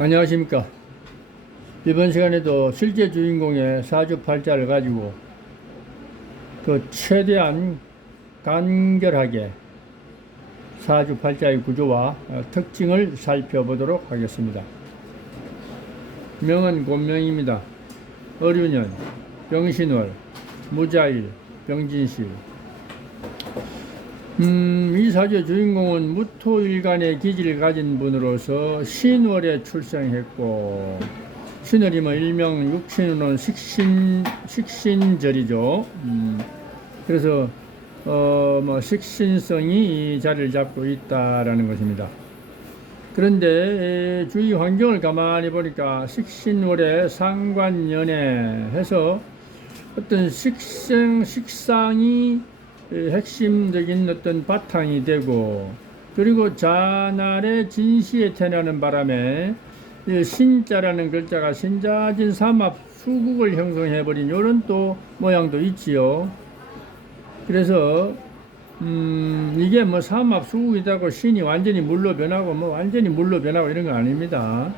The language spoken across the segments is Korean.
안녕하십니까. 이번 시간에도 실제 주인공의 사주팔자를 가지고 그 최대한 간결하게 사주팔자의 구조와 어, 특징을 살펴보도록 하겠습니다. 명은 곤명입니다. 어류년, 병신월, 무자일, 병진실. 음, 이 사주의 주인공은 무토일간의 기질을 가진 분으로서 신월에 출생했고, 신월이 뭐 일명 육신으로는 식신, 식신절이죠. 음, 그래서, 어, 뭐, 식신성이 이 자리를 잡고 있다라는 것입니다. 그런데 에, 주위 환경을 가만히 보니까 식신월에 상관연애 해서 어떤 식생, 식상이 에, 핵심적인 어떤 바탕이 되고 그리고 자날의 진시에 태어나는 바람에 이 신자라는 글자가 신자진 삼합 수국을 형성해버린 이런 또 모양도 있지요. 그래서 음, 이게 뭐 삼합 수국이다고 신이 완전히 물로 변하고 뭐 완전히 물로 변하고 이런 거 아닙니다.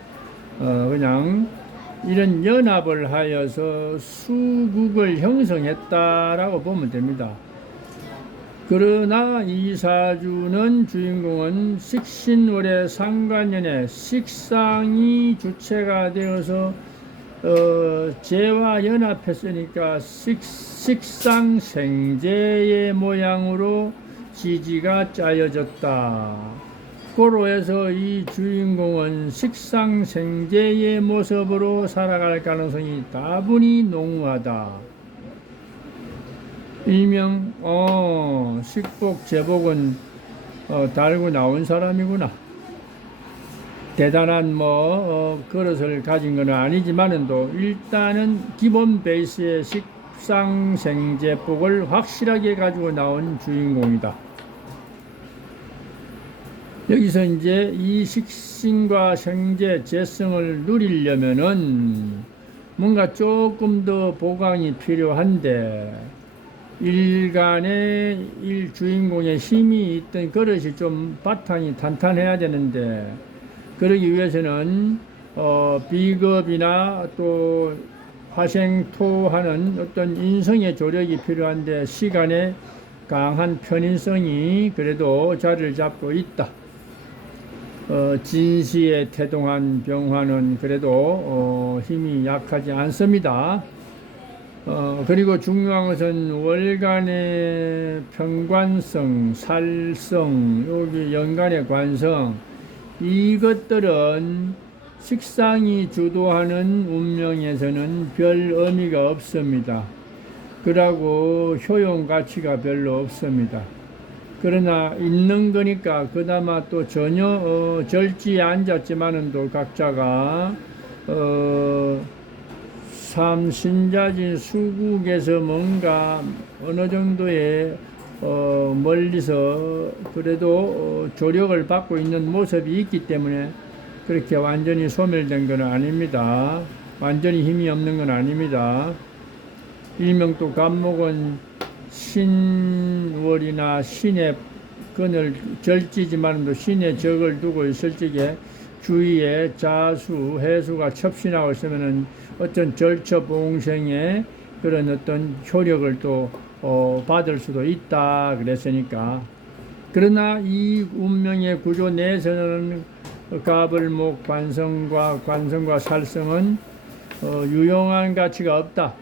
어, 그냥 이런 연합을 하여서 수국을 형성했다라고 보면 됩니다. 그러나 이 사주는 주인공은 식신월의 상관연의 식상이 주체가 되어서 어, 재와 연합했으니까 식, 식상 생재의 모양으로 지지가 짜여졌다. 고로 해서 이 주인공은 식상 생재의 모습으로 살아갈 가능성이 다분히 농후하다. 일명 어 식복 제복은 어, 달고 나온 사람이구나. 대단한 뭐 어, 그릇을 가진 것은 아니지만은 또 일단은 기본 베이스의 식상 생제복을 확실하게 가지고 나온 주인공이다. 여기서 이제 이 식신과 생재 재성을 누리려면은 뭔가 조금 더 보강이 필요한데 일간의 일 주인공의 힘이 있던 그릇이 좀 바탕이 탄탄해야 되는데 그러기 위해서는 어, 비겁이나 또 화생토하는 어떤 인성의 조력이 필요한데 시간에 강한 편인성이 그래도 자리를 잡고 있다. 어, 진시에 태동한 병화는 그래도 어, 힘이 약하지 않습니다. 어, 그리고 중요한 것은 월간의 평관성, 살성, 여기 연간의 관성, 이것들은 식상이 주도하는 운명에서는 별 의미가 없습니다. 그러고 효용 가치가 별로 없습니다. 그러나 있는 거니까 그나마 또 전혀 어, 절지에 앉았지만은 또 각자가 어, 삼신자진 수국에서 뭔가 어느 정도의 어, 멀리서 그래도 어, 조력을 받고 있는 모습이 있기 때문에 그렇게 완전히 소멸된 건 아닙니다. 완전히 힘이 없는 건 아닙니다. 일명 또 간목은 신월이나 신의 끈을 절지지만 또 신의 적을 두고 있을 적에 주위에 자수, 해수가 첩신하고 있으면은 어떤 절처봉생의 그런 어떤 효력을 또 어, 받을 수도 있다 그랬으니까 그러나 이 운명의 구조 내에서는 가불목 관성과 관성과 살성은 어, 유용한 가치가 없다.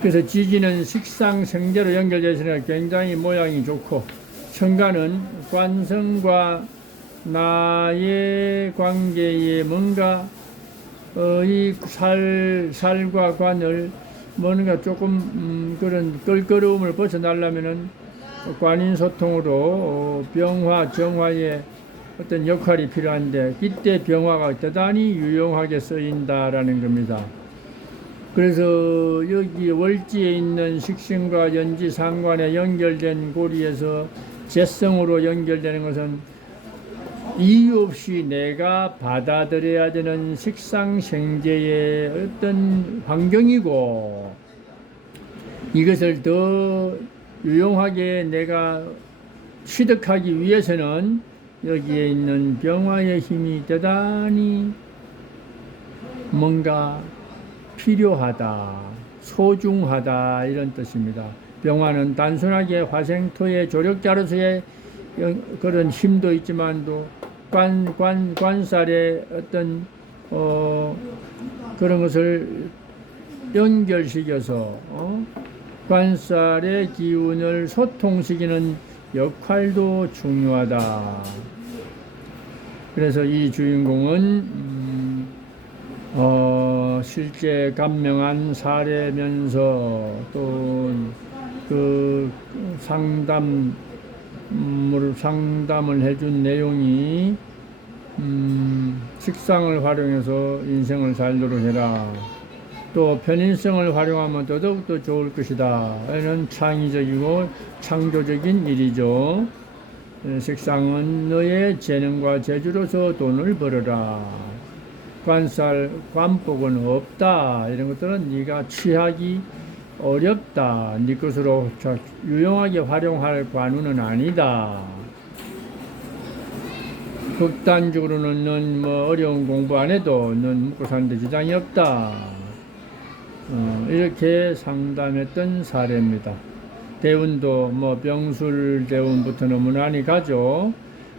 그래서 지지는 식상 생재로 연결되어 있으니까 굉장히 모양이 좋고 천간은 관성과 나의 관계에 뭔가 어, 이 살, 살과 관을 뭔가 조금 음, 그런 끌끄러움을 벗어나려면은 관인 소통으로 어, 병화, 정화의 어떤 역할이 필요한데 이때 병화가 대단히 유용하게 쓰인다라는 겁니다. 그래서 여기 월지에 있는 식신과 연지 상관에 연결된 고리에서 재성으로 연결되는 것은 이유 없이 내가 받아들여야 되는 식상생재의 어떤 환경이고 이것을 더 유용하게 내가 취득하기 위해서는 여기에 있는 병화의 힘이 대단히 뭔가 필요하다, 소중하다 이런 뜻입니다. 병화는 단순하게 화생토의 조력자로서의 영- 그런 힘도 있지만도 관, 관, 관살의 어떤 어, 그런 것을 연결시켜서 어? 관살의 기운을 소통시키는 역할도 중요하다. 그래서 이 주인공은 음, 어, 실제 감명한 사례면서 또 그 상담 을 상담을 해준 내용이 음, 식상을 활용해서 인생을 살도록 해라. 또 편인성을 활용하면 더더욱더 좋을 것이다. 이는 창의적이고 창조적인 일이죠. 에, 식상은 너의 재능과 재주로서 돈을 벌어라. 관살, 관복은 없다. 이런 것들은 네가 취하기 어렵다. 네 것으로 자- 유용하게 활용할 관우는 아니다. 극단적으로는 넌 뭐 어려운 공부 안 해도 넌 먹고 사는데 지장이 없다. 어, 이렇게 상담했던 사례입니다. 대운도 뭐 병술 대운부터 너무 많이 가죠.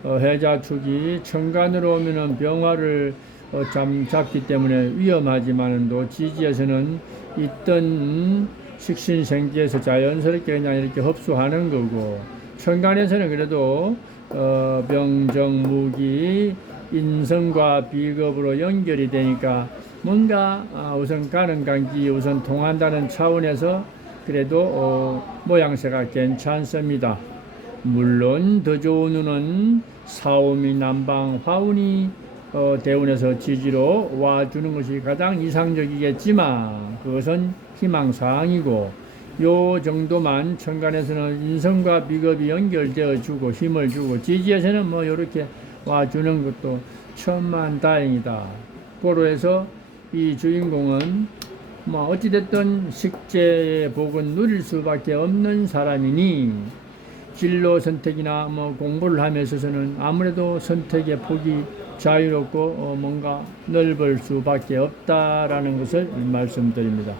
어, 해자 축이 천간으로 오면은 병화를 어, 잠, 잡기 때문에 위험하지만도 지지에서는 있던 식신생지에서 자연스럽게 그냥 이렇게 흡수하는 거고 천간에서는 그래도 어, 병정 무기 인성과 비겁으로 연결이 되니까 뭔가 아, 우선 가는 강기 우선 통한다는 차원에서 그래도 어, 모양새가 괜찮습니다. 물론 더 좋은 운은 사오미 남방 화운이 어, 대운에서 지지로 와주는 것이 가장 이상적이겠지만 그것은 희망사항이고 요 정도만 천간에서는 인성과 비겁이 연결되어 주고 힘을 주고 지지에서는 뭐 이렇게 와주는 것도 천만 다행이다. 고로 해서 이 주인공은 뭐 어찌됐든 식재의 복은 누릴 수밖에 없는 사람이니 진로 선택이나 뭐 공부를 있어서는 아무래도 선택의 폭이 자유롭고 어 뭔가 넓을 수밖에 없다라는 것을 말씀드립니다.